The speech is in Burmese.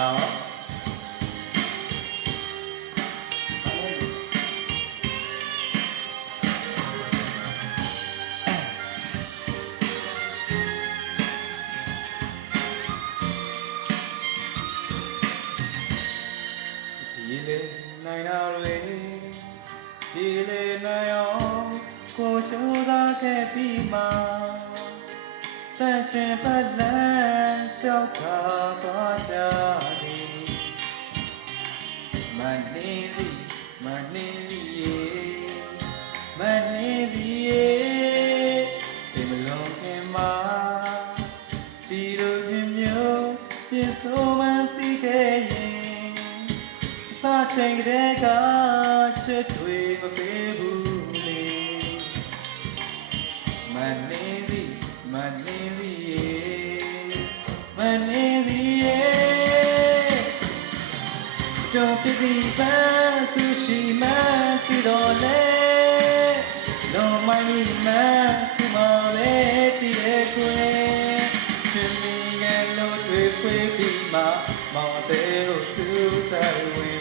လာပါဒီလေနိုင်တာတွေဒီလေနိုင်အောင်ကိုချိုးစားခဲ့ပြီးမှစံချင်ပတ်လန်းလျှောက်ခါသွားကြသည်မနေစီမနေစီမနေစီချိန်မလုံးခင်မှာဒီလိုခြင်းမျိုးပြင်ဆိုမှန်သိခဲ့ရင်အစချိန်ကတည်းကချစ်တွေမပေးဘူးလေမနေစီမနေစီမနေစီကြောင့်ဖြစ်ပြီးပန်းဆူရှိမှပြီးတော့လေလုံးမိုင်းမှခုမှပဲတည်ရဲ့ခွေချင်မိငယ်လို့တွေ့ခွေပြီးမှမောင်တဲ့ကိုစူးစိုက်ဝင်